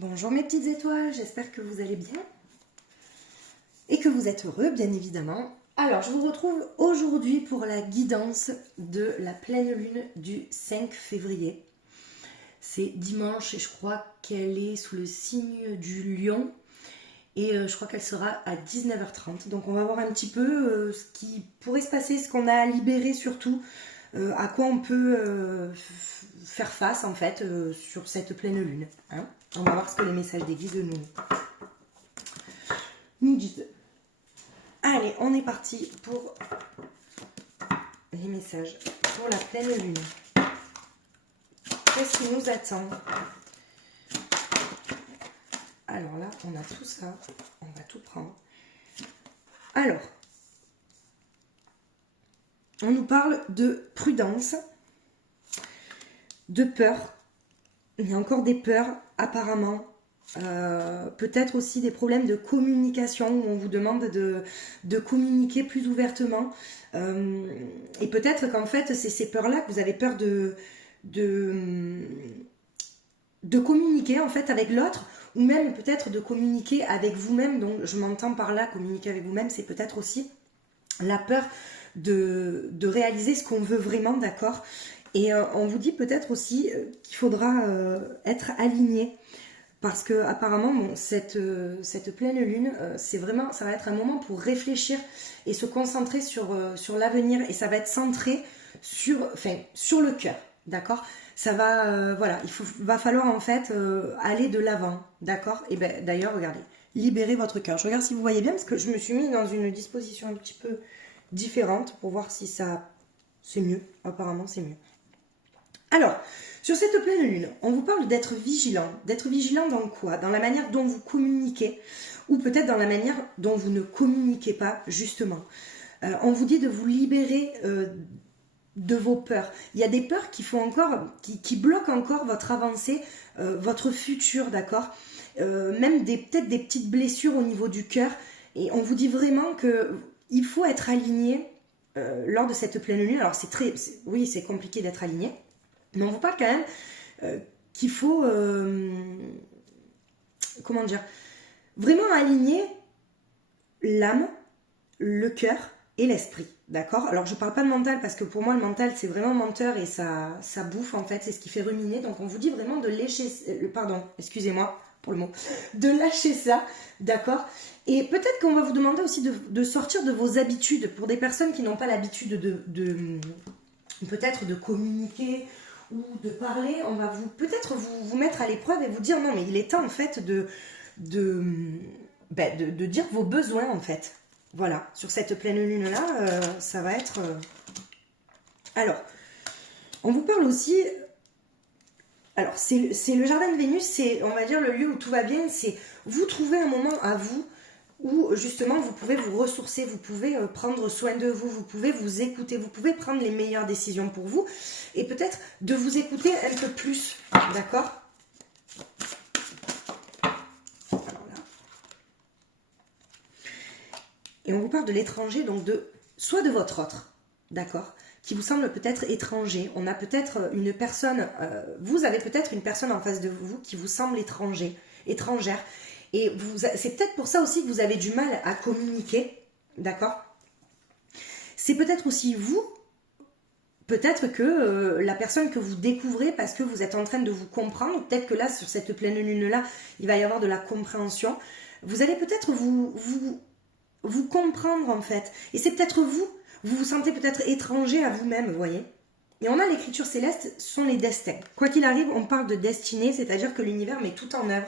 Bonjour mes petites étoiles, j'espère que vous allez bien et que vous êtes heureux, bien évidemment. Alors, je vous retrouve aujourd'hui pour la guidance de la pleine lune du 5 février. C'est dimanche et je crois qu'elle est sous le signe du lion et je crois qu'elle sera à 19h30. Donc on va voir un petit peu ce qui pourrait se passer, ce qu'on a à libérer surtout, à quoi on peut faire face en fait sur cette pleine lune. Hein. On va voir ce que les messages des guides nous disent. Allez, on est parti pour les messages pour la pleine lune. Qu'est-ce qui nous attend? Alors là, on a tout ça. On va tout prendre. Alors, on nous parle de prudence, de peur. Il y a encore des peurs, apparemment. Peut-être aussi des problèmes de communication où on vous demande de communiquer plus ouvertement. Et peut-être qu'en fait, c'est ces peurs-là que vous avez peur de communiquer en fait avec l'autre, ou même peut-être de communiquer avec vous-même. Donc je m'entends par là, communiquer avec vous-même, c'est peut-être aussi la peur de réaliser ce qu'on veut vraiment, d'accord. Et on vous dit peut-être aussi qu'il faudra être aligné, parce que apparemment bon, cette pleine lune, c'est vraiment, ça va être un moment pour réfléchir et se concentrer sur l'avenir, et ça va être centré sur le cœur, d'accord. Ça va, voilà, va falloir en fait aller de l'avant, d'accord. Et ben d'ailleurs, regardez, libérez votre cœur. Je regarde si vous voyez bien, parce que je me suis mis dans une disposition un petit peu différente pour voir si ça, c'est mieux. Apparemment, c'est mieux. Alors, sur cette pleine lune, on vous parle d'être vigilant. D'être vigilant dans quoi? Dans la manière dont vous communiquez, ou peut-être dans la manière dont vous ne communiquez pas, justement. On vous dit de vous libérer de vos peurs. Il y a des peurs qui font encore, qui bloquent encore votre avancée, votre futur, d'accord. Même peut-être des petites blessures au niveau du cœur. Et on vous dit vraiment que il faut être aligné lors de cette pleine lune. Alors oui, c'est compliqué d'être aligné. Mais on vous parle quand même qu'il faut, comment dire, vraiment aligner l'âme, le cœur et l'esprit, d'accord. Alors je parle pas de mental, parce que pour moi le mental c'est vraiment menteur et ça bouffe en fait, c'est ce qui fait ruminer. Donc on vous dit vraiment de lâcher, pardon, excusez-moi pour le mot, de lâcher ça, d'accord. Et peut-être qu'on va vous demander aussi de sortir de vos habitudes, pour des personnes qui n'ont pas l'habitude peut-être de communiquer ou de parler. On va peut-être vous mettre à l'épreuve et vous dire non, mais il est temps en fait de dire vos besoins en fait. Voilà, sur cette pleine lune là, ça va être... Alors, on vous parle aussi... Alors, c'est le jardin de Vénus, c'est, on va dire, le lieu où tout va bien. C'est vous trouvez un moment à vous où justement vous pouvez vous ressourcer, vous pouvez prendre soin de vous, vous pouvez vous écouter, vous pouvez prendre les meilleures décisions pour vous, et peut-être de vous écouter un peu plus, d'accord. Alors là. Et on vous parle de l'étranger, donc soit de votre autre, d'accord, qui vous semble peut-être étranger. On a peut-être une personne, vous avez peut-être une personne en face de vous qui vous semble étrangère. Et c'est peut-être pour ça aussi que vous avez du mal à communiquer, d'accord. C'est peut-être aussi vous, peut-être que la personne que vous découvrez parce que vous êtes en train de vous comprendre, peut-être que là, sur cette pleine lune-là, il va y avoir de la compréhension. Vous allez peut-être vous comprendre en fait. Et c'est peut-être vous vous sentez peut-être étranger à vous-même, vous voyez. Et on a l'écriture céleste, ce sont les destins. Quoi qu'il arrive, on parle de destinée, c'est-à-dire que l'univers met tout en œuvre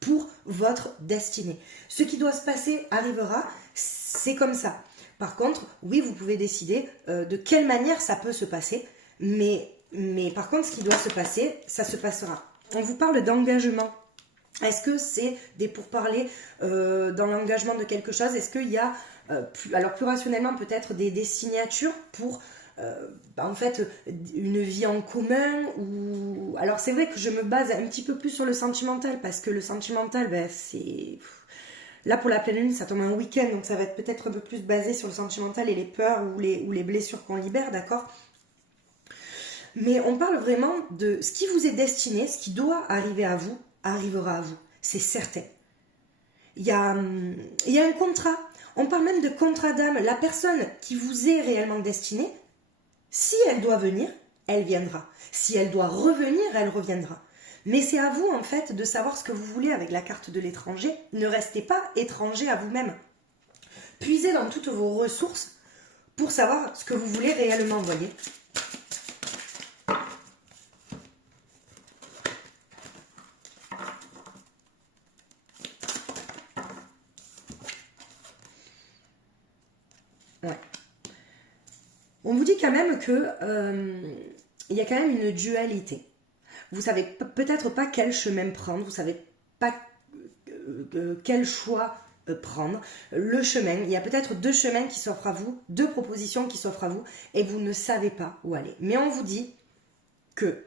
pour votre destinée. Ce qui doit se passer arrivera, c'est comme ça. Par contre, oui, vous pouvez décider de quelle manière ça peut se passer, mais par contre, ce qui doit se passer, ça se passera. On vous parle d'engagement. Est-ce que c'est des pourparlers dans l'engagement de quelque chose? Est-ce qu'il y a, plus rationnellement peut-être, des signatures pour... en fait, une vie en commun, ou... Alors c'est vrai que je me base un petit peu plus sur le sentimental, parce que le sentimental, c'est... Là pour la pleine lune, ça tombe un week-end, donc ça va être peut-être un peu plus basé sur le sentimental et les peurs ou les blessures qu'on libère, d'accord. Mais on parle vraiment de ce qui vous est destiné, ce qui doit arriver à vous, arrivera à vous. c'est certain. Il y a un contrat. On parle même de contrat d'âme. La personne qui vous est réellement destinée, si elle doit venir, elle viendra. Si elle doit revenir, elle reviendra. Mais c'est à vous, en fait, de savoir ce que vous voulez avec la carte de l'étranger. Ne restez pas étranger à vous-même. Puisez dans toutes vos ressources pour savoir ce que vous voulez réellement, voyez. Ouais. On vous dit quand même que il y a quand même une dualité. Vous savez peut-être pas quel chemin prendre, vous savez pas quel choix prendre. Le chemin, il y a peut-être deux chemins qui s'offrent à vous, deux propositions qui s'offrent à vous, et vous ne savez pas où aller. Mais on vous dit que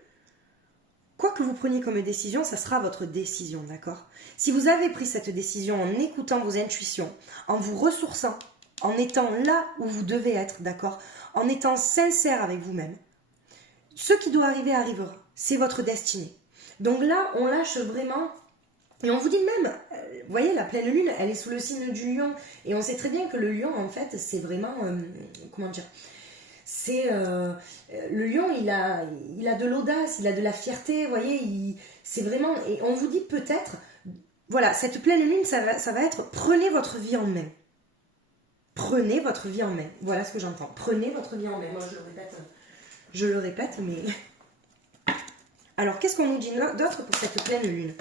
quoi que vous preniez comme décision, ça sera votre décision, d'accord? Si vous avez pris cette décision en écoutant vos intuitions, en vous ressourçant, en étant là où vous devez être, d'accord? En étant sincère avec vous-même, ce qui doit arriver arrivera. C'est votre destinée. Donc là, on lâche vraiment. Et on vous dit même, vous voyez, la pleine lune, elle est sous le signe du lion. Et on sait très bien que le lion, en fait, c'est vraiment, comment dire, c'est, le lion, il a de l'audace, il a de la fierté, vous voyez, c'est vraiment, et on vous dit peut-être, voilà, cette pleine lune, ça va être, prenez votre vie en main. Prenez votre vie en main. Voilà ce que j'entends. Prenez votre vie en main. Moi, je le répète, mais... Alors, qu'est-ce qu'on nous dit d'autre pour cette pleine lune?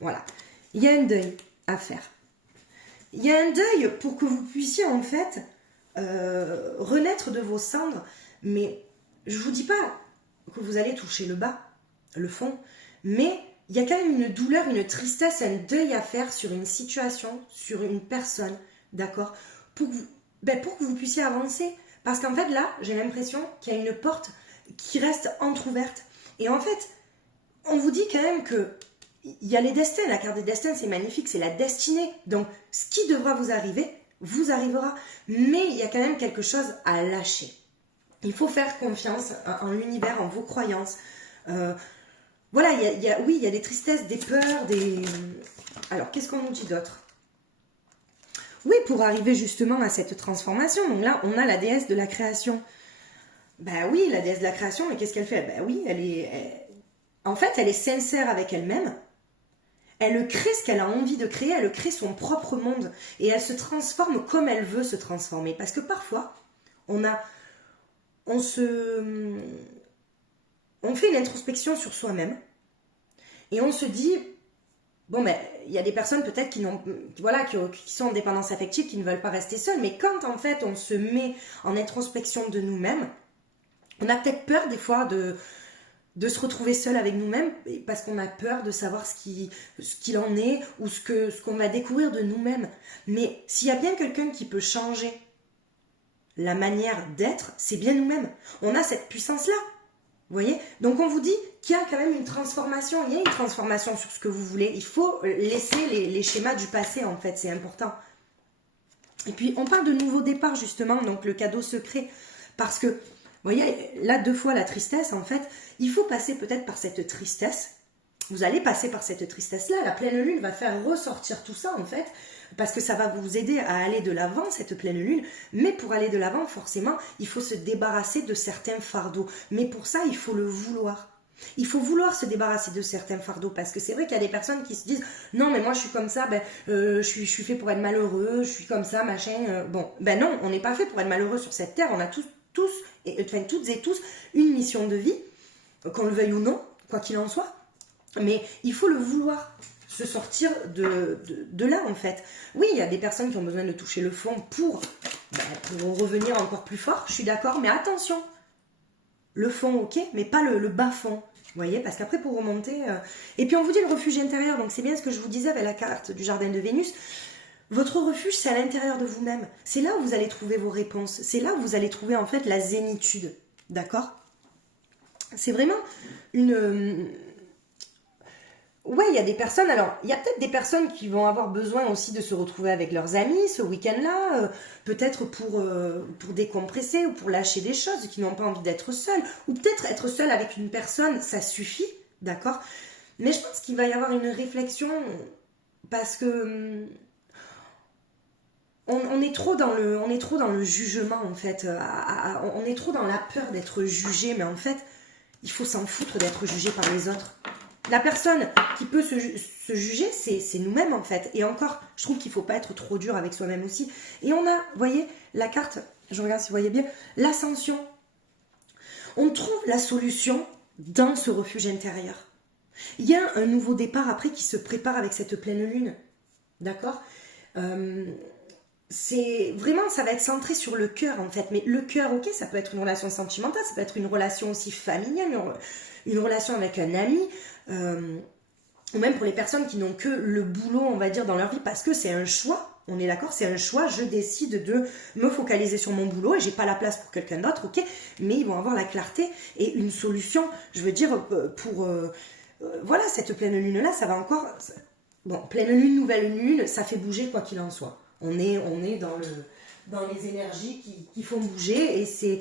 Voilà. Il y a un deuil à faire. Il y a un deuil pour que vous puissiez, en fait, renaître de vos cendres. Mais je ne vous dis pas que vous allez toucher le bas, le fond. Mais il y a quand même une douleur, une tristesse, un deuil à faire sur une situation, sur une personne. D'accord, pour que vous puissiez avancer. Parce qu'en fait, là, j'ai l'impression qu'il y a une porte qui reste entrouverte. Et en fait, on vous dit quand même que il y a les destins. La carte des destins, c'est magnifique, c'est la destinée. Donc, ce qui devra vous arriver, vous arrivera. Mais il y a quand même quelque chose à lâcher. Il faut faire confiance en l'univers, en vos croyances. Voilà, oui, il y a des tristesses, des peurs, des... Alors, qu'est-ce qu'on nous dit d'autre? Oui, pour arriver justement à cette transformation. Donc là, on a la déesse de la création. Ben oui, la déesse de la création, mais qu'est-ce qu'elle fait? Ben oui, en fait, elle est sincère avec elle-même. Elle crée ce qu'elle a envie de créer, elle crée son propre monde. Et elle se transforme comme elle veut se transformer. Parce que parfois, on fait une introspection sur soi-même. Et on se dit... Bon, ben, il y a des personnes peut-être qui sont en dépendance affective, qui ne veulent pas rester seules. Mais quand, en fait, on se met en introspection de nous-mêmes, on a peut-être peur, des fois, de se retrouver seul avec nous-mêmes, parce qu'on a peur de savoir ce qu'il en est, ou ce qu'on va découvrir de nous-mêmes. Mais s'il y a bien quelqu'un qui peut changer la manière d'être, c'est bien nous-mêmes. On a cette puissance-là. Vous voyez? Donc on vous dit qu'il y a quand même une transformation. Il y a une transformation sur ce que vous voulez. Il faut laisser les schémas du passé, en fait. C'est important. Et puis on parle de nouveau départ, justement. Donc le cadeau secret. Parce que, vous voyez, là, 2 fois la tristesse, en fait. Il faut passer peut-être par cette tristesse. Vous allez passer par cette tristesse-là. La pleine lune va faire ressortir tout ça, en fait. Parce que ça va vous aider à aller de l'avant, cette pleine lune. Mais pour aller de l'avant, forcément, il faut se débarrasser de certains fardeaux. Mais pour ça, il faut le vouloir. Il faut vouloir se débarrasser de certains fardeaux. Parce que c'est vrai qu'il y a des personnes qui se disent « Non, mais moi, je suis comme ça, je suis fait pour être malheureux, je suis comme ça, machin. » Bon, ben non, on n'est pas fait pour être malheureux sur cette terre. On a toutes et tous, une mission de vie, qu'on le veuille ou non, quoi qu'il en soit. Mais il faut le vouloir. Se sortir de là, en fait. Oui, il y a des personnes qui ont besoin de toucher le fond pour revenir encore plus fort, je suis d'accord, mais attention, le fond, ok, mais pas le bas fond, vous voyez, parce qu'après, pour remonter... Et puis, on vous dit le refuge intérieur, donc c'est bien ce que je vous disais avec la carte du jardin de Vénus. Votre refuge, c'est à l'intérieur de vous-même. C'est là où vous allez trouver vos réponses. C'est là où vous allez trouver, en fait, la zénitude, d'accord? C'est vraiment une... Ouais, il y a des personnes, alors, il y a peut-être des personnes qui vont avoir besoin aussi de se retrouver avec leurs amis ce week-end-là, peut-être pour décompresser ou pour lâcher des choses, qui n'ont pas envie d'être seules, ou peut-être être seule avec une personne, ça suffit, d'accord? Mais je pense qu'il va y avoir une réflexion parce que on est trop dans le jugement en fait. On est trop dans la peur d'être jugé, mais en fait, il faut s'en foutre d'être jugé par les autres. La personne qui peut se juger, c'est nous-mêmes en fait. Et encore, je trouve qu'il ne faut pas être trop dur avec soi-même aussi. Et on a, vous voyez, la carte, je regarde si vous voyez bien, l'ascension. On trouve la solution dans ce refuge intérieur. Il y a un nouveau départ après qui se prépare avec cette pleine lune. D'accord c'est vraiment, ça va être centré sur le cœur en fait. Mais le cœur, ok, ça peut être une relation sentimentale, ça peut être une relation aussi familiale, une relation avec un ami, ou même pour les personnes qui n'ont que le boulot, on va dire, dans leur vie, parce que c'est un choix. On est d'accord, c'est un choix. Je décide de me focaliser sur mon boulot et j'ai pas la place pour quelqu'un d'autre, ok. Mais ils vont avoir la clarté et une solution. Je veux dire pour voilà, cette pleine lune là, ça va encore. Bon, pleine lune, nouvelle lune, ça fait bouger quoi qu'il en soit. On est dans les énergies qui font bouger et c'est.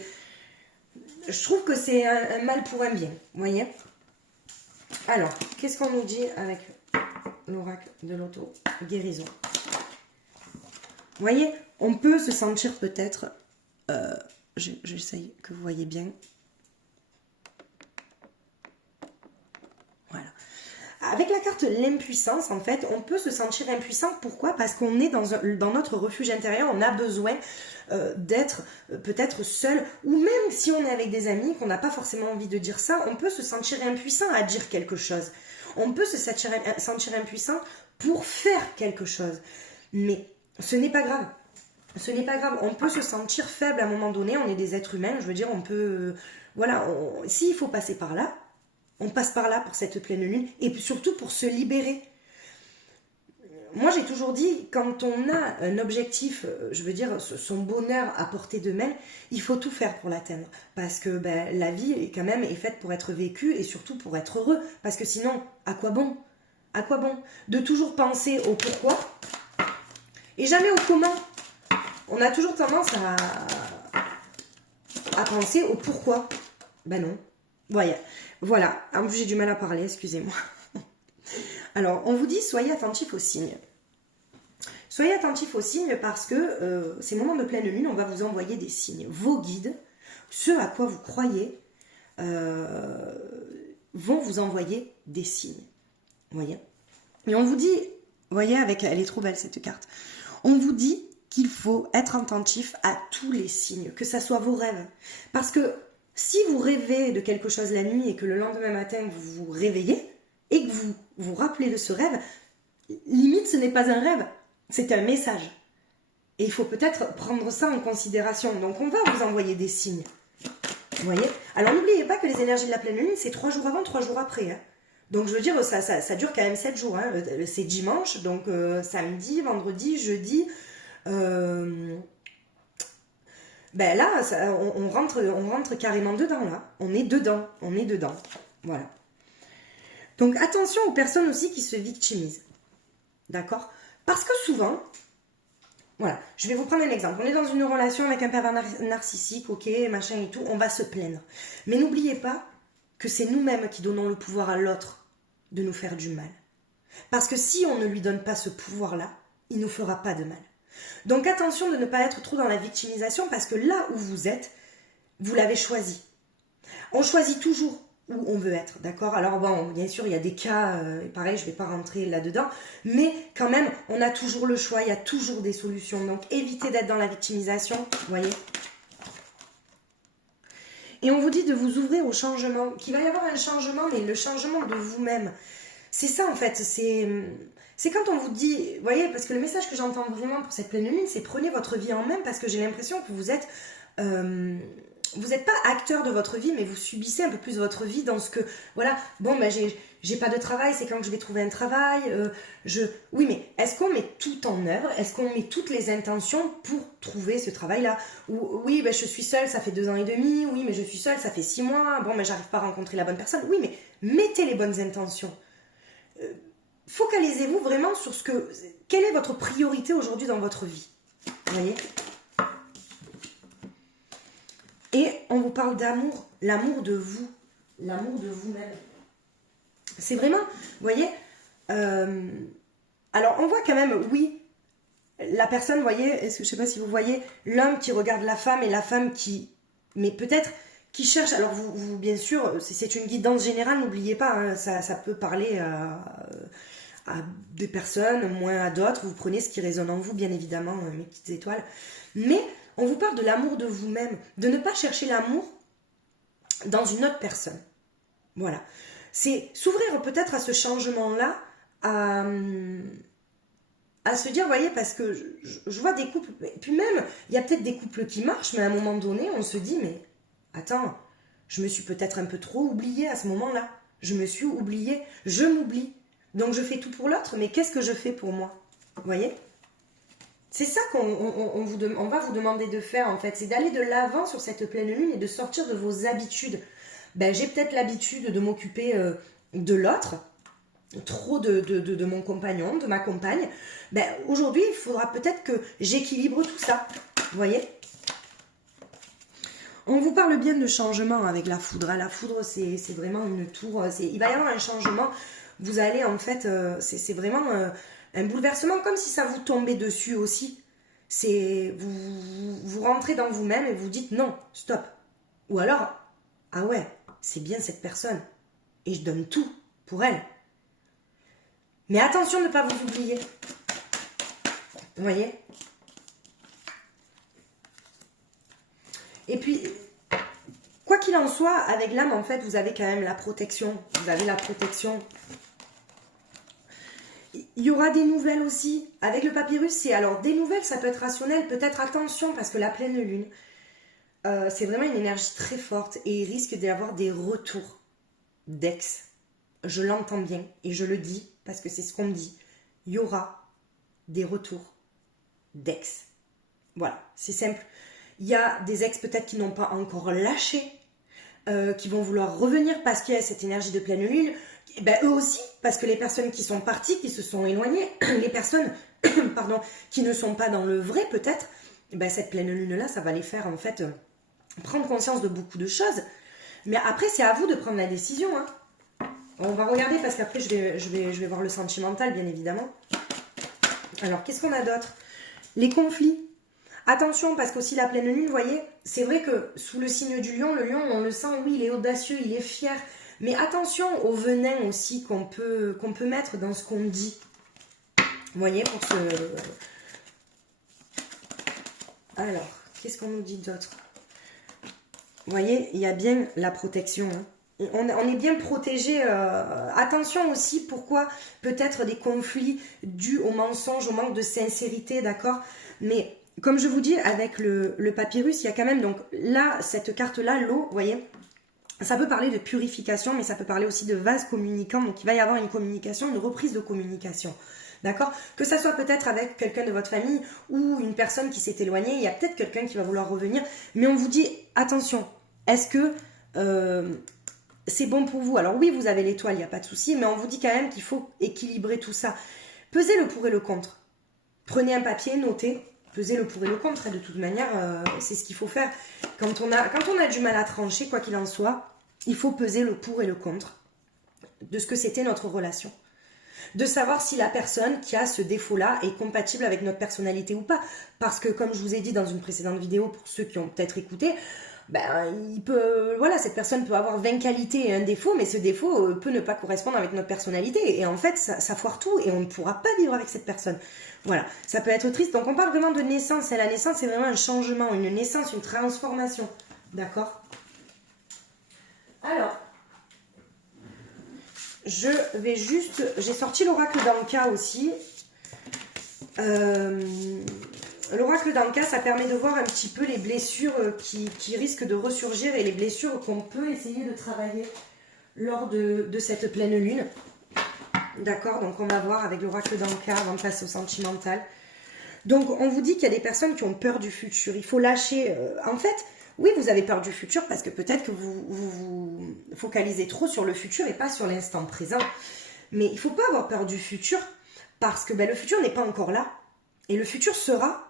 Je trouve que c'est un mal pour un bien, vous voyez. Alors, qu'est-ce qu'on nous dit avec l'oracle de l'auto-guérison? Vous voyez, on peut se sentir peut-être... j'essaye que vous voyez bien. Voilà. Avec la carte l'impuissance, en fait, on peut se sentir impuissant. Pourquoi? Parce qu'on est dans notre refuge intérieur, on a besoin d'être peut-être seul, ou même si on est avec des amis, qu'on n'a pas forcément envie de dire ça, on peut se sentir impuissant à dire quelque chose. On peut se sentir impuissant pour faire quelque chose. Mais ce n'est pas grave. Ce n'est pas grave. On peut se sentir faible à un moment donné, on est des êtres humains, je veux dire, on peut... voilà, s'il faut passer par là, on passe par là pour cette pleine lune, et surtout pour se libérer. Moi, j'ai toujours dit, quand on a un objectif, je veux dire, son bonheur à portée de main, il faut tout faire pour l'atteindre. Parce que ben, la vie, quand même, est faite pour être vécue et surtout pour être heureux. Parce que sinon, à quoi bon? À quoi bon? De toujours penser au pourquoi et jamais au comment. On a toujours tendance à penser au pourquoi. Ben non. Voilà. En plus, j'ai du mal à parler, excusez-moi. Alors, on vous dit, soyez attentifs aux signes. Soyez attentifs aux signes parce que ces moments de pleine lune, on va vous envoyer des signes. Vos guides, ceux à quoi vous croyez, vont vous envoyer des signes. Vous voyez? Et on vous dit, vous voyez, elle est trop belle cette carte. On vous dit qu'il faut être attentif à tous les signes, que ça soit vos rêves. Parce que si vous rêvez de quelque chose la nuit et que le lendemain matin vous vous réveillez et que vous vous rappelez de ce rêve, limite ce n'est pas un rêve, c'est un message. Et il faut peut-être prendre ça en considération. Donc on va vous envoyer des signes. Vous voyez? Alors n'oubliez pas que les énergies de la pleine lune, c'est 3 jours avant, 3 jours après. Hein. Donc je veux dire, ça dure quand même 7 jours. Hein. C'est dimanche, donc samedi, vendredi, jeudi. Ben là, on rentre carrément dedans, là. On est dedans. Voilà. Donc attention aux personnes aussi qui se victimisent. D'accord? Parce que souvent, voilà, je vais vous prendre un exemple. On est dans une relation avec un pervers narcissique, ok, machin et tout, on va se plaindre. Mais n'oubliez pas que c'est nous-mêmes qui donnons le pouvoir à l'autre de nous faire du mal. Parce que si on ne lui donne pas ce pouvoir-là, il ne nous fera pas de mal. Donc attention de ne pas être trop dans la victimisation parce que là où vous êtes, vous l'avez choisi. On choisit toujours où on veut être, d'accord? Alors bon, bien sûr, il y a des cas, pareil, je ne vais pas rentrer là-dedans, mais quand même, on a toujours le choix, il y a toujours des solutions. Donc évitez d'être dans la victimisation, vous voyez? Et on vous dit de vous ouvrir au changement, qu'il va y avoir un changement, mais le changement de vous-même. C'est ça en fait, c'est quand on vous dit, vous voyez, parce que le message que j'entends vraiment pour cette pleine lune, c'est prenez votre vie en main parce que j'ai l'impression que vous êtes... vous n'êtes pas acteur de votre vie, mais vous subissez un peu plus votre vie dans ce que, voilà, bon, ben j'ai pas de travail, c'est quand que je vais trouver un travail, oui, mais est-ce qu'on met tout en œuvre? Est-ce qu'on met toutes les intentions pour trouver ce travail-là? Ou, oui, ben je suis seule, ça fait 2 ans et demi, oui, mais je suis seule, ça fait 6 mois, bon, ben j'arrive pas à rencontrer la bonne personne, oui, mais mettez les bonnes intentions. Focalisez-vous vraiment sur quelle est votre priorité aujourd'hui dans votre vie, vous voyez? Et on vous parle d'amour, l'amour de vous, l'amour de vous-même. C'est vraiment, vous voyez, alors on voit quand même, oui, la personne, vous voyez, est-ce que je sais pas si vous voyez, l'homme qui regarde la femme et la femme qui, mais peut-être qui cherche, alors vous bien sûr, c'est une guidance générale, n'oubliez pas, hein, ça peut parler à des personnes, moins à d'autres, vous prenez ce qui résonne en vous, bien évidemment, mes petites étoiles, mais on vous parle de l'amour de vous-même, de ne pas chercher l'amour dans une autre personne. Voilà. C'est s'ouvrir peut-être à ce changement-là, à se dire, vous voyez, parce que je vois des couples, et puis même, il y a peut-être des couples qui marchent, mais à un moment donné, on se dit, mais attends, je me suis peut-être un peu trop oubliée à ce moment-là. Je me suis oubliée, je m'oublie. Donc je fais tout pour l'autre, mais qu'est-ce que je fais pour moi? Vous voyez? C'est ça qu'on va vous demander de faire, en fait. C'est d'aller de l'avant sur cette pleine lune et de sortir de vos habitudes. Ben, j'ai peut-être l'habitude de m'occuper de l'autre, trop de mon compagnon, de ma compagne. Ben, aujourd'hui, il faudra peut-être que j'équilibre tout ça. Vous voyez? On vous parle bien de changement avec la foudre. La foudre, c'est vraiment une tour. Il va y avoir un changement. Vous allez, en fait, c'est vraiment un bouleversement, comme si ça vous tombait dessus aussi. Vous rentrez dans vous-même et vous dites non, stop. Ou alors, ah ouais, c'est bien cette personne. Et je donne tout pour elle. Mais attention de ne pas vous oublier. Vous voyez? Et puis, quoi qu'il en soit, avec l'âme, en fait, vous avez quand même la protection. Vous avez la protection. Il y aura des nouvelles aussi. Avec le papyrus, c'est alors des nouvelles, ça peut être rationnel. Peut-être attention, parce que la pleine lune, c'est vraiment une énergie très forte. Et il risque d'y avoir des retours d'ex. Je l'entends bien et je le dis parce que c'est ce qu'on me dit. Il y aura des retours d'ex. Voilà, c'est simple. Il y a des ex peut-être qui n'ont pas encore lâché, qui vont vouloir revenir parce qu'il y a cette énergie de pleine lune. Et ben, eux aussi, parce que les personnes qui sont parties, qui se sont éloignées, les personnes pardon, qui ne sont pas dans le vrai peut-être, ben, cette pleine lune-là, ça va les faire en fait prendre conscience de beaucoup de choses. Mais après, c'est à vous de prendre la décision. Hein. On va regarder parce qu'après, je vais voir le sentimental, bien évidemment. Alors, qu'est-ce qu'on a d'autre? Les conflits. Attention, parce qu'aussi la pleine lune, vous voyez, c'est vrai que sous le signe du lion, le lion, on le sent, oui, il est audacieux, il est fier. Mais attention au venin aussi qu'on peut mettre dans ce qu'on dit. Vous voyez, pour ce... Alors, qu'est-ce qu'on nous dit d'autre? Vous voyez, il y a bien la protection. Hein. On est bien protégé. Attention aussi, pourquoi peut-être des conflits dus au mensonge, au manque de sincérité, d'accord? Mais comme je vous dis, avec le papyrus, il y a quand même, donc là, cette carte-là, l'eau, vous voyez, ça peut parler de purification, mais ça peut parler aussi de vase communicant. Donc il va y avoir une communication, une reprise de communication. D'accord? Que ça soit peut-être avec quelqu'un de votre famille ou une personne qui s'est éloignée, il y a peut-être quelqu'un qui va vouloir revenir. Mais on vous dit, attention, est-ce que c'est bon pour vous? Alors oui, vous avez l'étoile, il n'y a pas de souci, mais on vous dit quand même qu'il faut équilibrer tout ça. Pesez le pour et le contre. Prenez un papier, notez, pesez le pour et le contre. De toute manière, c'est ce qu'il faut faire. Quand on a du mal à trancher, quoi qu'il en soit, il faut peser le pour et le contre de ce que c'était notre relation. De savoir si la personne qui a ce défaut-là est compatible avec notre personnalité ou pas. Parce que, comme je vous ai dit dans une précédente vidéo, pour ceux qui ont peut-être écouté, ben, voilà, cette personne peut avoir 20 qualités et un défaut, mais ce défaut peut ne pas correspondre avec notre personnalité. Et en fait, ça foire tout et on ne pourra pas vivre avec cette personne. Voilà, ça peut être triste. Donc, on parle vraiment de naissance. Et la naissance, c'est vraiment un changement, une naissance, une transformation. D'accord? Alors... j'ai sorti l'oracle d'Anka aussi. L'oracle d'Anka, ça permet de voir un petit peu les blessures qui risquent de ressurgir et les blessures qu'on peut essayer de travailler lors de cette pleine lune. D'accord, donc on va voir avec l'oracle d'Anka avant de passer au sentimental. Donc on vous dit qu'il y a des personnes qui ont peur du futur. Il faut lâcher. En fait, oui, vous avez peur du futur parce que peut-être que vous focalisez trop sur le futur et pas sur l'instant présent. Mais il ne faut pas avoir peur du futur parce que le futur n'est pas encore là. Et le futur sera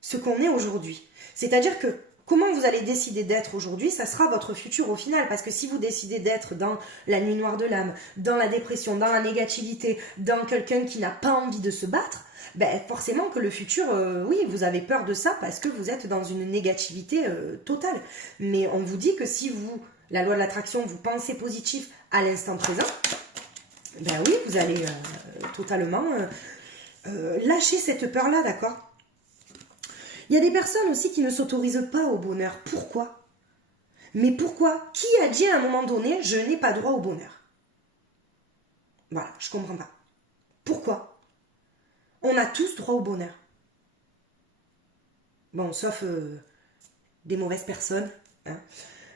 ce qu'on est aujourd'hui. C'est-à-dire que comment vous allez décider d'être aujourd'hui, ça sera votre futur au final. Parce que si vous décidez d'être dans la nuit noire de l'âme, dans la dépression, dans la négativité, dans quelqu'un qui n'a pas envie de se battre, ben forcément que le futur, oui, vous avez peur de ça parce que vous êtes dans une négativité totale. Mais on vous dit que si vous, la loi de l'attraction, vous pensez positif à l'instant présent, ben oui, vous allez totalement lâcher cette peur-là, d'accord? Il y a des personnes aussi qui ne s'autorisent pas au bonheur. Pourquoi? Mais pourquoi? Qui a dit à un moment donné, je n'ai pas droit au bonheur? Voilà, je comprends pas. Pourquoi? On a tous droit au bonheur. Bon, sauf des mauvaises personnes. Hein.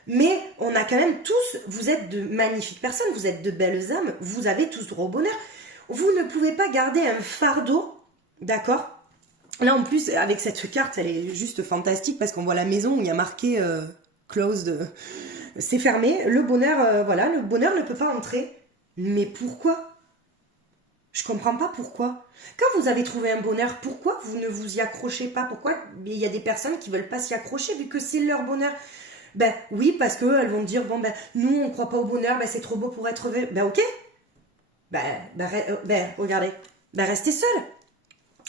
Mais on a quand même tous, vous êtes de magnifiques personnes, vous êtes de belles âmes, vous avez tous droit au bonheur. Vous ne pouvez pas garder un fardeau, d'accord? Là, en plus, avec cette carte, elle est juste fantastique parce qu'on voit la maison où il y a marqué closed, c'est fermé. Le bonheur, voilà, le bonheur ne peut pas entrer. Mais pourquoi? Je comprends pas pourquoi. Quand vous avez trouvé un bonheur, pourquoi vous ne vous y accrochez pas? Pourquoi il y a des personnes qui veulent pas s'y accrocher vu que c'est leur bonheur? Ben oui, parce qu'elles vont dire, bon ben, nous on croit pas au bonheur, ben c'est trop beau pour être vrai. Ben ok. Regardez, ben restez seul.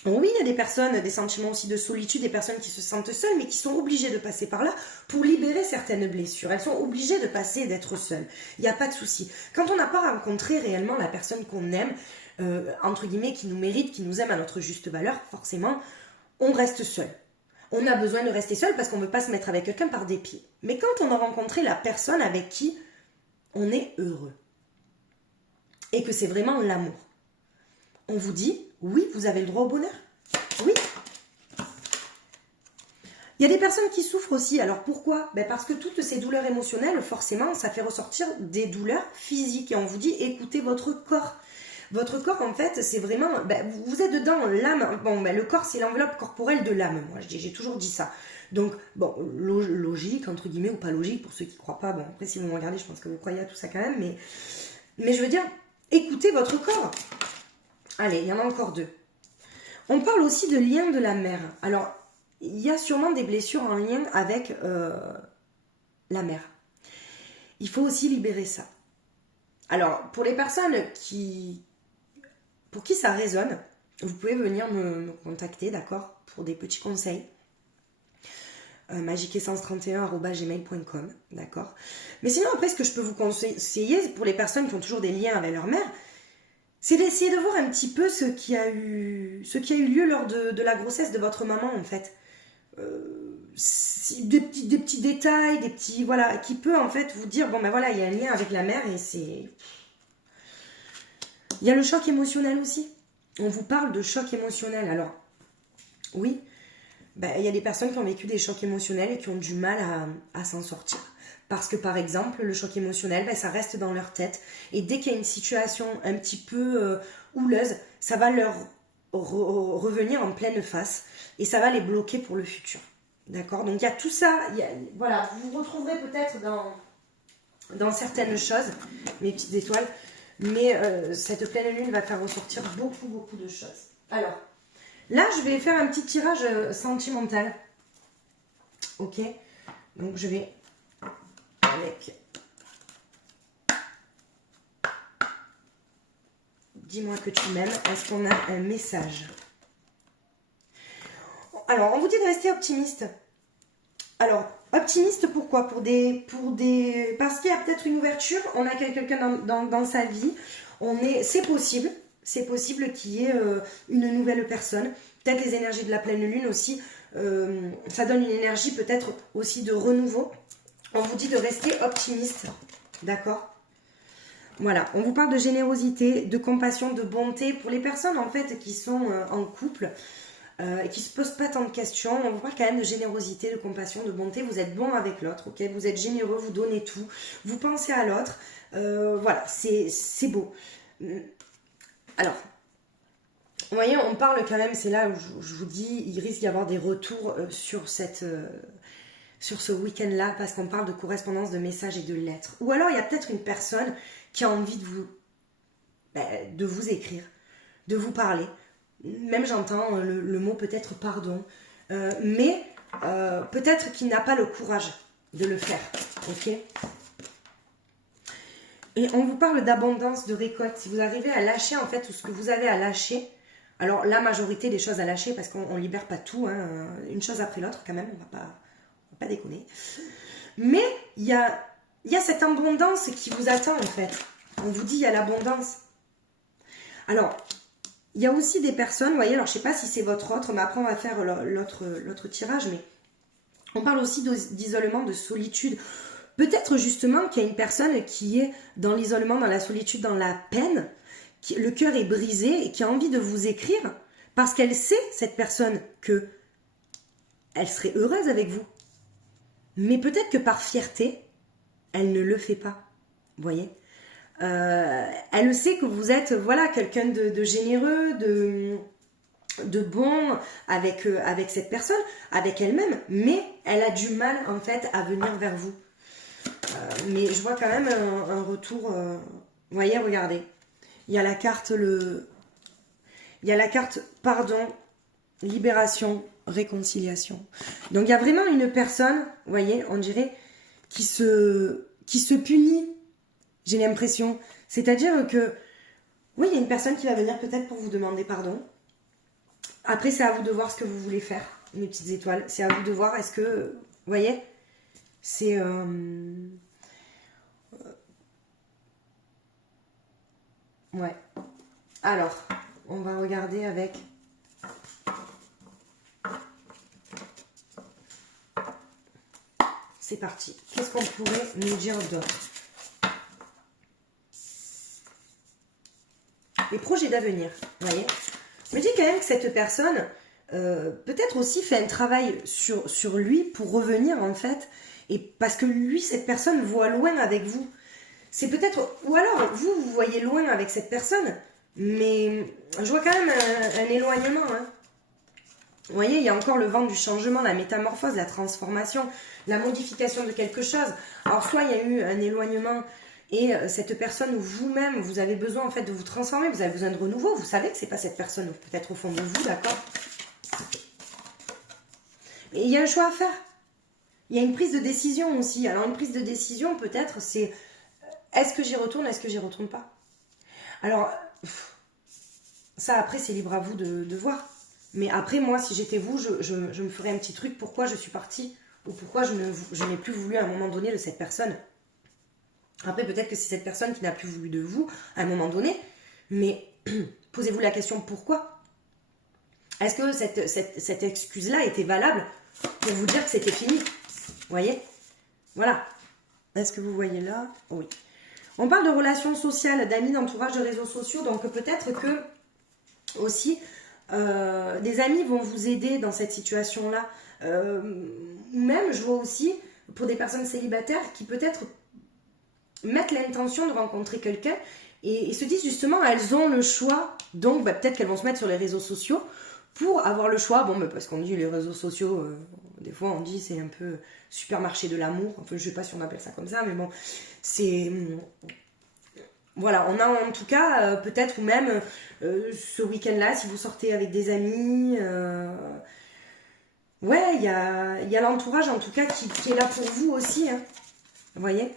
Oui, il y a des personnes, des sentiments aussi de solitude, des personnes qui se sentent seules, mais qui sont obligées de passer par là pour libérer certaines blessures. Elles sont obligées de passer, d'être seules. Il n'y a pas de souci. Quand on n'a pas rencontré réellement la personne qu'on aime, entre guillemets, qui nous mérite, qui nous aime à notre juste valeur, forcément, on reste seul. On a besoin de rester seul parce qu'on ne veut pas se mettre avec quelqu'un par dépit. Mais quand on a rencontré la personne avec qui on est heureux, et que c'est vraiment l'amour, on vous dit, oui, vous avez le droit au bonheur. Oui. Il y a des personnes qui souffrent aussi. Alors pourquoi? Parce que toutes ces douleurs émotionnelles, forcément, ça fait ressortir des douleurs physiques. Et on vous dit, écoutez votre corps. Votre corps, en fait, c'est vraiment... vous êtes dedans, l'âme... Bon, le corps, c'est l'enveloppe corporelle de l'âme. Moi, j'ai toujours dit ça. Donc, bon, logique, entre guillemets, ou pas logique, pour ceux qui ne croient pas. Bon, après, si vous me regardez, je pense que vous croyez à tout ça quand même. Mais je veux dire, écoutez votre corps. Allez, il y en a encore deux. On parle aussi de lien de la mère. Alors, il y a sûrement des blessures en lien avec la mère. Il faut aussi libérer ça. Alors, pour les personnes pour qui ça résonne, vous pouvez venir me contacter, d'accord, pour des petits conseils. magiquessence31@gmail.com, d'accord. Mais sinon, après, ce que je peux vous conseiller pour les personnes qui ont toujours des liens avec leur mère, c'est d'essayer de voir un petit peu ce qui a eu lieu lors de la grossesse de votre maman, en fait. Des petits détails, des petits... Voilà, qui peut, en fait, vous dire, bon, ben voilà, il y a un lien avec la mère et c'est... Il y a le choc émotionnel aussi. On vous parle de choc émotionnel. Alors, oui, il y a des personnes qui ont vécu des chocs émotionnels et qui ont du mal à s'en sortir. Parce que, par exemple, le choc émotionnel, ça reste dans leur tête. Et dès qu'il y a une situation un petit peu houleuse, ça va leur revenir en pleine face. Et ça va les bloquer pour le futur. D'accord? Donc, il y a tout ça. Voilà, vous vous retrouverez peut-être dans certaines choses, mes petites étoiles. Mais cette pleine lune va faire ressortir beaucoup, beaucoup de choses. Alors, là, je vais faire un petit tirage sentimental. Ok? Donc, je vais... avec... Dis-moi que tu m'aimes. Est-ce qu'on a un message? Alors, on vous dit de rester optimiste. Alors, optimiste pourquoi? Parce qu'il y a peut-être une ouverture, on accueille quelqu'un dans sa vie, c'est possible qu'il y ait une nouvelle personne. Peut-être les énergies de la pleine lune aussi, ça donne une énergie peut-être aussi de renouveau. On vous dit de rester optimiste, d'accord? Voilà, on vous parle de générosité, de compassion, de bonté pour les personnes en fait qui sont en couple. Et qui ne se posent pas tant de questions. On vous parle quand même de générosité, de compassion, de bonté. Vous êtes bon avec l'autre, ok? Vous êtes généreux, vous donnez tout. Vous pensez à l'autre. Voilà, c'est beau. Alors, vous voyez, on parle quand même, c'est là où je vous dis, il risque d'y avoir des retours sur ce week-end-là, parce qu'on parle de correspondance, de messages et de lettres. Ou alors, il y a peut-être une personne qui a envie de vous écrire, de vous parler. Même j'entends le mot peut-être pardon. Mais peut-être qu'il n'a pas le courage de le faire, ok? Et on vous parle d'abondance, de récolte. Si vous arrivez à lâcher en fait tout ce que vous avez à lâcher, alors la majorité des choses à lâcher, parce qu'on ne libère pas tout, hein, une chose après l'autre quand même, on va pas déconner. Mais il y a cette abondance qui vous attend en fait. On vous dit il y a l'abondance. Alors, il y a aussi des personnes, vous voyez, alors je ne sais pas si c'est votre autre, mais après on va faire l'autre tirage, mais on parle aussi d'isolement, de solitude. Peut-être justement qu'il y a une personne qui est dans l'isolement, dans la solitude, dans la peine, le cœur est brisé et qui a envie de vous écrire parce qu'elle sait, cette personne, que elle serait heureuse avec vous. Mais peut-être que par fierté, elle ne le fait pas. Vous voyez, elle sait que vous êtes voilà, quelqu'un de généreux, de bon avec cette personne, avec elle-même, mais elle a du mal en fait à venir vers vous. Mais je vois quand même un retour. Vous voyez, regardez. Il y a la carte pardon, libération, réconciliation. Donc il y a vraiment une personne, vous voyez, on dirait, qui se punit. J'ai l'impression. C'est-à-dire que, oui, il y a une personne qui va venir peut-être pour vous demander pardon. Après, c'est à vous de voir ce que vous voulez faire, mes petites étoiles. C'est à vous de voir, est-ce que, vous voyez, c'est... Ouais. Alors, on va regarder avec... C'est parti. Qu'est-ce qu'on pourrait nous dire d'autre? Les projets d'avenir, vous voyez. Je me dis quand même que cette personne, peut-être aussi fait un travail sur lui pour revenir en fait. Et parce que lui, cette personne voit loin avec vous. C'est peut-être... Ou alors, vous voyez loin avec cette personne, mais je vois quand même un éloignement. Hein. Vous voyez, il y a encore le vent du changement, la métamorphose, la transformation, la modification de quelque chose. Alors, soit il y a eu un éloignement et cette personne ou vous-même, vous avez besoin en fait de vous transformer, vous avez besoin de renouveau. Vous savez que c'est pas cette personne, peut-être au fond de vous, d'accord? Mais il y a un choix à faire. Il y a une prise de décision aussi. Alors, une prise de décision, peut-être, c'est... Est-ce que j'y retourne, est-ce que j'y retourne pas? Alors, ça après c'est libre à vous de voir. Mais après moi, si j'étais vous, je me ferais un petit truc pourquoi je suis partie ou pourquoi je n'ai plus voulu à un moment donné de cette personne. Après peut-être que c'est cette personne qui n'a plus voulu de vous à un moment donné, mais posez-vous la question pourquoi? Est-ce que cette excuse-là était valable pour vous dire que c'était fini? Vous voyez? Voilà. Est-ce que vous voyez là? Oui. On parle de relations sociales, d'amis, d'entourage, de réseaux sociaux. Donc peut-être que aussi des amis vont vous aider dans cette situation-là. Même, je vois aussi pour des personnes célibataires qui peut-être mettent l'intention de rencontrer quelqu'un et se disent justement elles ont le choix. Donc peut-être qu'elles vont se mettre sur les réseaux sociaux pour avoir le choix. Bon, parce qu'on dit les réseaux sociaux, des fois on dit c'est un peu supermarché de l'amour. Enfin, je sais pas si on appelle ça comme ça, mais bon, c'est... Voilà, on a en tout cas, peut-être, ou même ce week-end-là, si vous sortez avec des amis, ouais, il y a l'entourage en tout cas qui est là pour vous aussi, hein, vous voyez.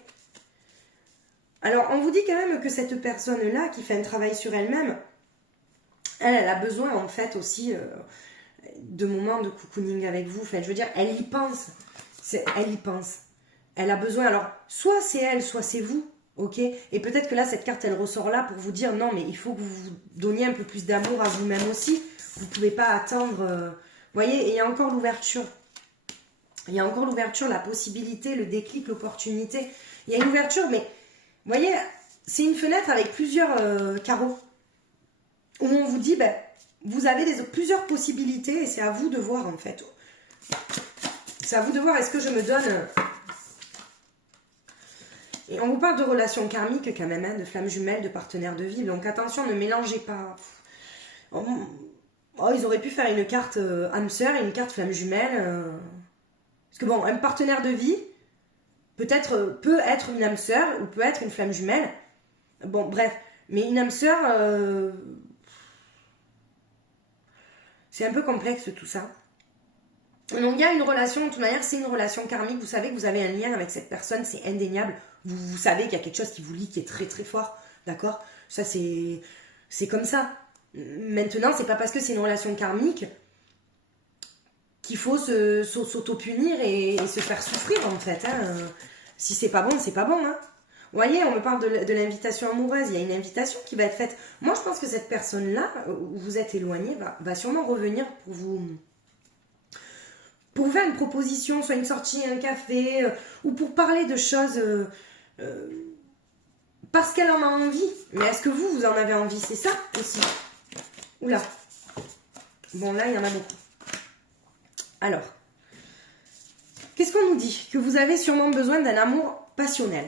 Alors, on vous dit quand même que cette personne-là, qui fait un travail sur elle-même, elle a besoin en fait aussi de moments de cocooning avec vous, enfin, je veux dire, elle y pense, elle y pense. Elle a besoin, alors, soit c'est elle, soit c'est vous. Ok, et peut-être que là, cette carte, elle ressort là pour vous dire non, mais il faut que vous vous donniez un peu plus d'amour à vous-même aussi. Vous ne pouvez pas attendre. Vous voyez, et il y a encore l'ouverture. Il y a encore l'ouverture, la possibilité, le déclic, l'opportunité. Il y a une ouverture, mais vous voyez, c'est une fenêtre avec plusieurs carreaux. Où on vous dit, ben, vous avez plusieurs possibilités et c'est à vous de voir en fait. C'est à vous de voir, est-ce que je me donne... Et on vous parle de relations karmiques quand même, hein, de flammes jumelles, de partenaires de vie. Donc attention, ne mélangez pas. Oh, ils auraient pu faire une carte âme sœur et une carte flamme jumelle. Parce que bon, un partenaire de vie peut être une âme sœur ou peut être une flamme jumelle. Bon, bref. Mais une âme sœur, c'est un peu complexe tout ça. Donc il y a une relation, de toute manière, c'est une relation karmique. Vous savez que vous avez un lien avec cette personne, c'est indéniable. Vous savez qu'il y a quelque chose qui vous lie, qui est très très fort. D'accord? Ça, c'est comme ça. Maintenant, c'est pas parce que c'est une relation karmique qu'il faut s'auto-punir et se faire souffrir, en fait. Hein. Si c'est pas bon, c'est pas bon. Hein. Vous voyez, on me parle de l'invitation amoureuse. Il y a une invitation qui va être faite. Moi, je pense que cette personne-là, où vous êtes éloigné, va sûrement revenir pour vous faire une proposition, soit une sortie, un café, ou pour parler de choses parce qu'elle en a envie. Mais est-ce que vous en avez envie? C'est ça aussi. Oula. Bon, là, il y en a beaucoup. Alors, qu'est-ce qu'on nous dit? Que vous avez sûrement besoin d'un amour passionnel.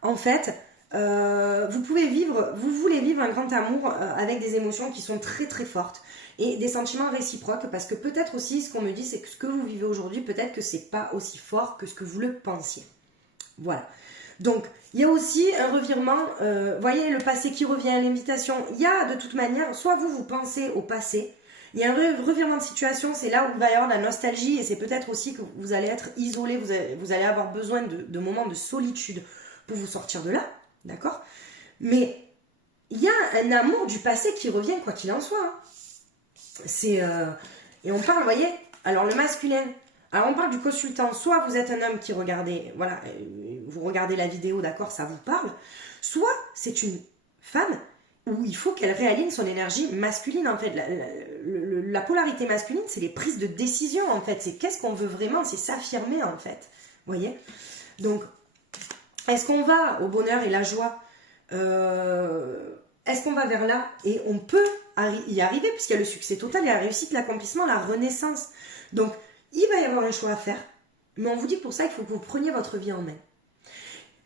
En fait, vous voulez vivre un grand amour avec des émotions qui sont très très fortes et des sentiments réciproques, parce que peut-être aussi, ce qu'on me dit, c'est que ce que vous vivez aujourd'hui, peut-être que c'est pas aussi fort que ce que vous le pensiez. Voilà. Donc, il y a aussi un revirement, voyez le passé qui revient, l'invitation. Il y a de toute manière, soit vous pensez au passé, il y a un revirement de situation, c'est là où il va y avoir de la nostalgie, et c'est peut-être aussi que vous allez être isolé, vous allez avoir besoin de moments de solitude pour vous sortir de là, d'accord? Mais il y a un amour du passé qui revient, quoi qu'il en soit. Hein. Et on parle, vous voyez, alors le masculin, alors on parle du consultant, soit vous êtes un homme qui regardez, voilà, vous regardez la vidéo, d'accord, ça vous parle, soit c'est une femme où il faut qu'elle réaligne son énergie masculine, en fait. La polarité masculine, c'est les prises de décision, en fait, c'est qu'est-ce qu'on veut vraiment, c'est s'affirmer, en fait, vous voyez. Donc, est-ce qu'on va au bonheur et la joie? Est-ce qu'on va vers là? Et on peut y arriver, puisqu'il y a le succès total, il y a la réussite, l'accomplissement, la renaissance. Donc, il va y avoir un choix à faire. Mais on vous dit que pour ça, il faut que vous preniez votre vie en main.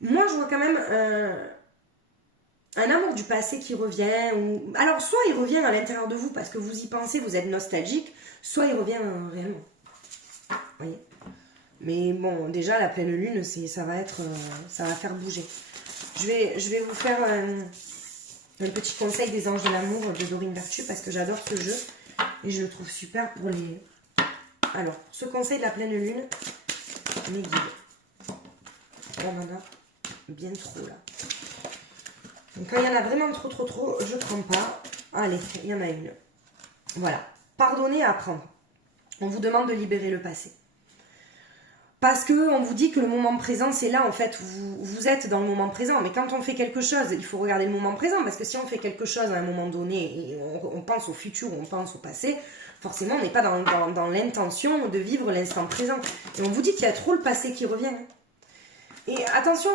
Moi, je vois quand même un amour du passé qui revient. Alors, soit il revient à l'intérieur de vous parce que vous y pensez, vous êtes nostalgique, soit il revient réellement. Vous voyez? Mais bon, déjà, la pleine lune, ça va faire bouger. Je vais vous faire un petit conseil des anges de l'amour de Dorine Virtue, parce que j'adore ce jeu et je le trouve super pour les... Alors, ce conseil de la pleine lune, mes guides. On en a bien trop là. Donc quand il y en a vraiment trop, je ne prends pas. Allez, il y en a une. Voilà. Pardonner et apprendre. On vous demande de libérer le passé. Parce qu'on vous dit que le moment présent, c'est là, en fait, vous êtes dans le moment présent. Mais quand on fait quelque chose, il faut regarder le moment présent. Parce que si on fait quelque chose à un moment donné, et on pense au futur ou on pense au passé, forcément, on n'est pas dans l'intention de vivre l'instant présent. Et on vous dit qu'il y a trop le passé qui revient. Et attention,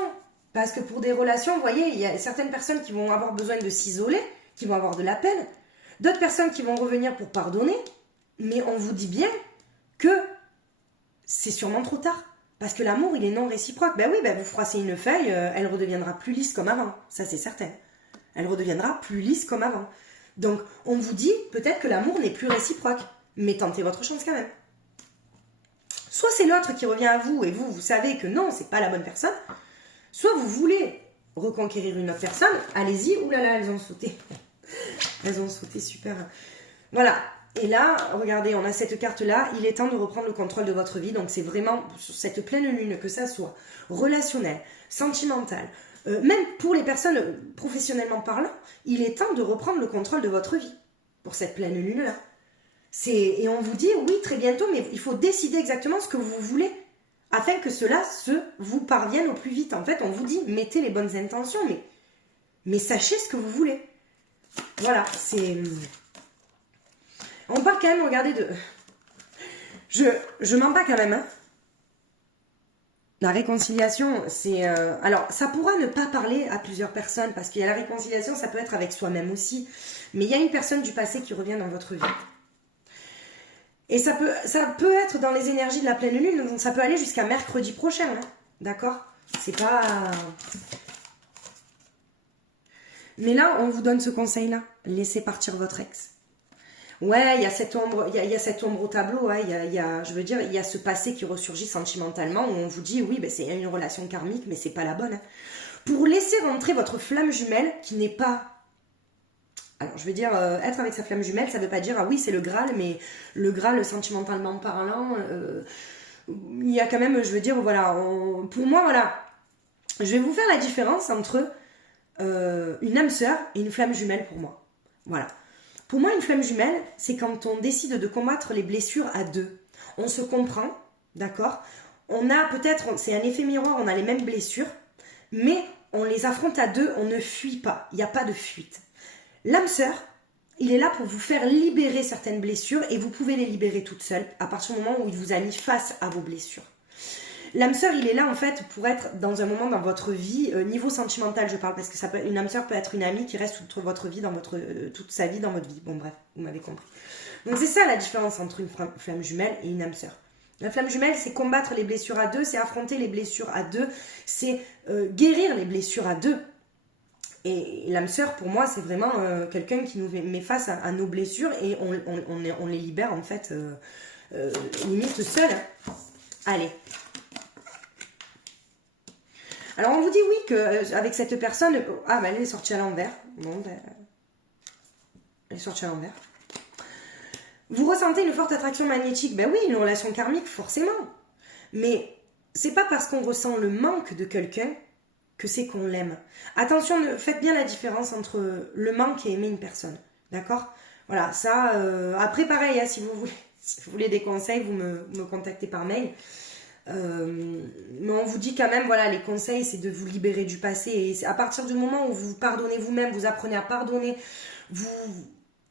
parce que pour des relations, vous voyez, il y a certaines personnes qui vont avoir besoin de s'isoler, qui vont avoir de la peine. D'autres personnes qui vont revenir pour pardonner. Mais on vous dit bien que c'est sûrement trop tard. Parce que l'amour, il est non réciproque. Ben oui, vous froissez une feuille, elle redeviendra plus lisse comme avant. Ça, c'est certain. Elle redeviendra plus lisse comme avant. Donc, on vous dit peut-être que l'amour n'est plus réciproque. Mais tentez votre chance quand même. Soit c'est l'autre qui revient à vous et vous savez que non, c'est pas la bonne personne. Soit vous voulez reconquérir une autre personne. Allez-y. Ouh là là, elles ont sauté. Elles ont sauté super. Voilà. Et là, regardez, on a cette carte-là. Il est temps de reprendre le contrôle de votre vie. Donc, c'est vraiment sur cette pleine lune, que ça soit relationnel, sentimental, même pour les personnes professionnellement parlant, il est temps de reprendre le contrôle de votre vie pour cette pleine lune-là. Et on vous dit, oui, très bientôt, mais il faut décider exactement ce que vous voulez afin que cela vous parvienne au plus vite. En fait, on vous dit, mettez les bonnes intentions, mais sachez ce que vous voulez. Voilà, c'est... On parle quand même, regardez, de... Je mens pas quand même, hein. La réconciliation, c'est... Alors, ça pourra ne pas parler à plusieurs personnes, parce qu'il y a la réconciliation, ça peut être avec soi-même aussi. Mais il y a une personne du passé qui revient dans votre vie. Et ça peut être dans les énergies de la pleine lune, donc ça peut aller jusqu'à mercredi prochain, hein. D'accord? C'est pas... Mais là, on vous donne ce conseil-là. Laissez partir votre ex. Ouais, il y a cette ombre, il y a cette ombre au tableau, ouais, je veux dire, il y a ce passé qui ressurgit sentimentalement où on vous dit, oui, c'est une relation karmique, mais c'est pas la bonne. Hein. Pour laisser rentrer votre flamme jumelle qui n'est pas Alors, je veux dire, être avec sa flamme jumelle, ça veut pas dire, ah oui, c'est le Graal, mais le Graal, sentimentalement parlant, il y a quand même, je veux dire, voilà, pour moi, voilà, je vais vous faire la différence entre une âme sœur et une flamme jumelle pour moi. Voilà. Pour moi, une flamme jumelle, c'est quand on décide de combattre les blessures à deux. On se comprend, d'accord? On a peut-être, c'est un effet miroir, on a les mêmes blessures, mais on les affronte à deux, on ne fuit pas, il n'y a pas de fuite. L'âme sœur, il est là pour vous faire libérer certaines blessures et vous pouvez les libérer toute seule à partir du moment où il vous a mis face à vos blessures. L'âme sœur, il est là en fait pour être dans un moment dans votre vie, niveau sentimental je parle, parce que une âme sœur peut être une amie qui reste toute votre vie, toute sa vie dans votre vie. Bon bref, vous m'avez compris. Donc c'est ça la différence entre une flamme jumelle et une âme sœur. La flamme jumelle, c'est combattre les blessures à deux, c'est affronter les blessures à deux, c'est guérir les blessures à deux. Et l'âme sœur, pour moi, c'est vraiment quelqu'un qui nous met face à nos blessures et on les libère en fait limite seul. Allez. Alors on vous dit oui qu'avec cette personne, ah ben elle est sortie à l'envers. Bon, ben, elle est sortie à l'envers. Vous ressentez une forte attraction magnétique, ben oui, une relation karmique forcément. Mais c'est pas parce qu'on ressent le manque de quelqu'un que c'est qu'on l'aime. Attention, faites bien la différence entre le manque et aimer une personne. D'accord? Voilà, ça, après pareil, hein, si vous voulez des conseils, vous me contactez par mail. Mais on vous dit quand même, voilà, les conseils, c'est de vous libérer du passé. Et à partir du moment où vous pardonnez vous-même, vous apprenez à pardonner, vous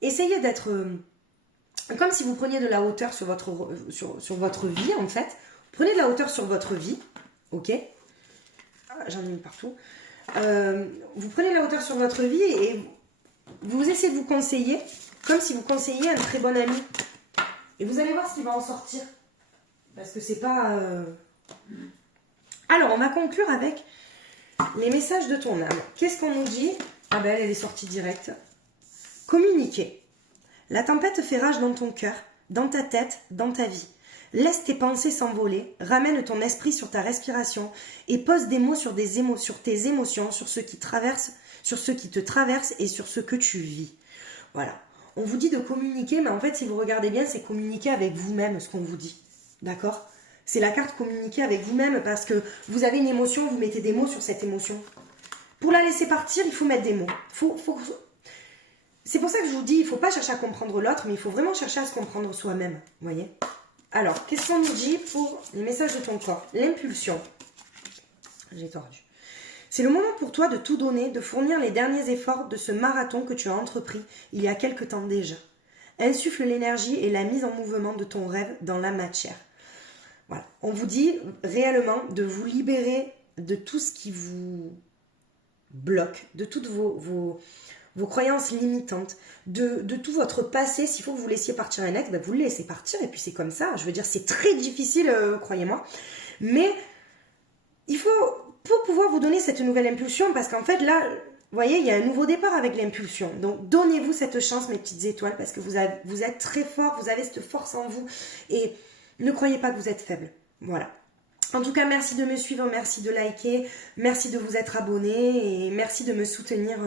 essayez d'être... comme si vous preniez de la hauteur sur votre vie, en fait. Prenez de la hauteur sur votre vie, ok? J'en ai mis partout. Vous prenez de la hauteur sur votre vie et vous essayez de vous conseiller comme si vous conseilliez un très bon ami. Et vous allez voir ce qui va en sortir. Parce que c'est pas... Alors, on va conclure avec les messages de ton âme. Qu'est-ce qu'on nous dit? Ah ben, elle est sortie directe. Communiquer. La tempête fait rage dans ton cœur, dans ta tête, dans ta vie. Laisse tes pensées s'envoler, ramène ton esprit sur ta respiration et pose des mots sur tes émotions, sur ce qui te traverse et sur ce que tu vis. Voilà. On vous dit de communiquer, mais en fait, si vous regardez bien, c'est communiquer avec vous-même, ce qu'on vous dit. D'accord? C'est la carte communiquer avec vous-même parce que vous avez une émotion, vous mettez des mots sur cette émotion. Pour la laisser partir, il faut mettre des mots. C'est pour ça que je vous dis, il ne faut pas chercher à comprendre l'autre, mais il faut vraiment chercher à se comprendre soi-même. Vous voyez? Alors, qu'est-ce qu'on nous dit pour les messages de ton corps? L'impulsion. J'ai tordu. C'est le moment pour toi de tout donner, de fournir les derniers efforts de ce marathon que tu as entrepris il y a quelque temps déjà. Insuffle l'énergie et la mise en mouvement de ton rêve dans la matière. Voilà. On vous dit réellement de vous libérer de tout ce qui vous bloque, de toutes vos croyances limitantes, de tout votre passé. S'il faut que vous laissiez partir un ex, ben vous le laissez partir et puis c'est comme ça. Je veux dire, c'est très difficile, croyez-moi. Mais il faut, pour pouvoir vous donner cette nouvelle impulsion, parce qu'en fait là, vous voyez, il y a un nouveau départ avec l'impulsion. Donc donnez-vous cette chance, mes petites étoiles, parce que vous êtes très fort, vous avez cette force en vous et ne croyez pas que vous êtes faible. Voilà. En tout cas, merci de me suivre, merci de liker, merci de vous être abonné et merci de me soutenir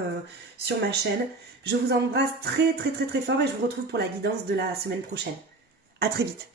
sur ma chaîne. Je vous embrasse très très très très fort et je vous retrouve pour la guidance de la semaine prochaine. À très vite.